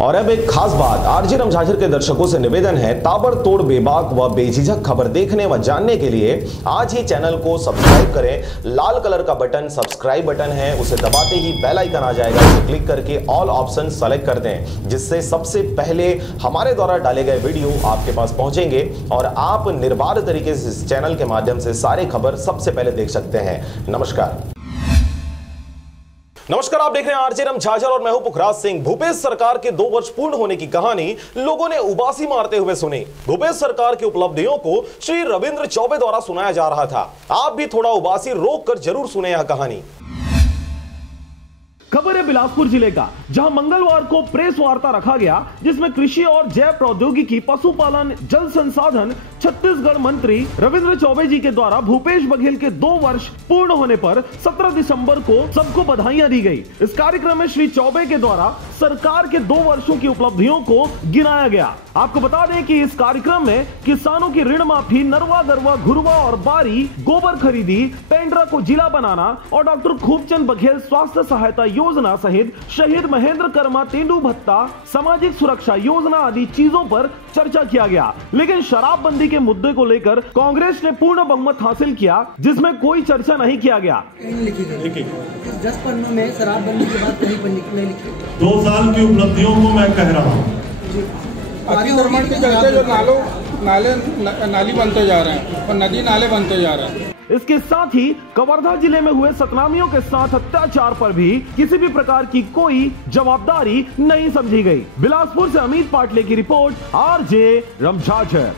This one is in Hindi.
और अब एक खास बात, आरजे रमझाझर के दर्शकों से निवेदन है, ताबड़तोड़ बेबाक व बेझिझक खबर देखने व जानने के लिए आज ही चैनल को सब्सक्राइब करें। लाल कलर का बटन सब्सक्राइब बटन है, उसे दबाते ही बेल आइकन आ जाएगा, उसे क्लिक करके ऑल ऑप्शन सेलेक्ट कर दें, जिससे सबसे पहले हमारे द्वारा डाले गए वीडियो आपके पास पहुंचेंगे और आप निर्बाध तरीके से इस चैनल के माध्यम से सारे खबर सबसे पहले देख सकते हैं। नमस्कार, आप देख रहे हैं आरजे रमझाझर और मैं हूं पुखराज सिंह। भूपेश सरकार के 2 वर्ष पूर्ण होने की कहानी लोगों ने उबासी मारते हुए सुनी। भूपेश सरकार की उपलब्धियों को श्री रविंद्र चौबे द्वारा सुनाया जा रहा था। आप भी थोड़ा उबासी रोक कर जरूर सुने यह कहानी। खबर है बिलासपुर जिले का, जहां मंगलवार को प्रेस वार्ता रखा गया, जिसमें कृषि और जैव प्रौद्योगिकी, पशुपालन, जल संसाधन छत्तीसगढ़ मंत्री रविंद्र चौबे जी के द्वारा भूपेश बघेल के 2 वर्ष पूर्ण होने पर 17 दिसंबर को सबको बधाइयां दी गई। इस कार्यक्रम में श्री चौबे के द्वारा सरकार के 2 वर्षों की उपलब्धियों को गिनाया गया। आपको बता दें कि इस कार्यक्रम में किसानों की ऋण माफी, नरवा गरवा, घुरवा और बारी, गोबर खरीदी, पेंड्रा को जिला बनाना और डॉक्टर खूबचंद बघेल स्वास्थ्य सहायता योजना सहित शहीद महेंद्र कर्मा तेंदु भत्ता, सामाजिक सुरक्षा योजना आदि चीजों पर चर्चा किया गया। लेकिन शराबबंदी के मुद्दे को लेकर कांग्रेस ने पूर्ण बहुमत हासिल किया, जिसमें कोई चर्चा नहीं किया गया। 10 पन्नों में शराबबंदी की बात नहीं लिखी। 2 साल की उपलब्धियों को मैं कह रहा हूँ। अतिक्रमण के चलते जो नाली बनते जा रहे हैं और नदी नाले बनते जा रहे हैं। इसके साथ ही कवर्धा जिले में हुए सतनामियों के साथ अत्याचार पर भी किसी भी प्रकार की कोई जवाबदारी नहीं समझी गई। बिलासपुर से अमित पाटले की रिपोर्ट, आरजे रमझाझर।